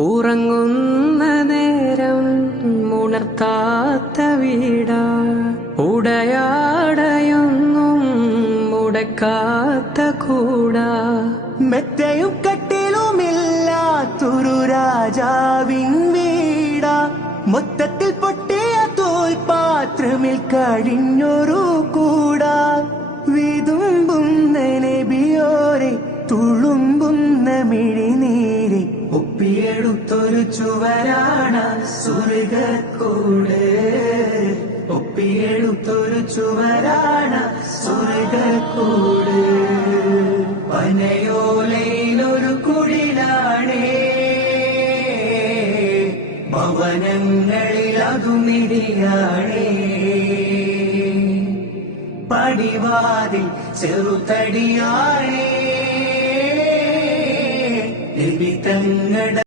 ഉറങ്ങുന്ന നേരം ഉണർത്താത്ത വീടാ, ഉടയാടയൊന്നും മുടക്കാത്ത കൂടാ, മെത്തയും കട്ടിലുമില്ലാത്തൊരു രാജാവിൻ വീടാ, മൊത്തത്തിൽ പൊട്ടിയ തോൽപാത്രമിൽ കഴിഞ്ഞൊരു കൂടാ, വിതുമ്പുന്ന നബിയോരെ തുളുമ്പുന്ന മിഴിനീരെ ഒപ്പിയെടുത്തൊരു ചുവരാണ് സ്വർഗ്ഗക്കൂട്, ഒപ്പിയെടുത്തൊരു ചുവരാണ് സ്വർഗ്ഗക്കൂട്. പനയോലയിലൊരു കുടിലാണേ, ഭവനങ്ങളിൽ അതുമിടിയാണേ, പടിവാതിൽ ചെറുതടിയാണേ, നബി തങ്ങളുടെ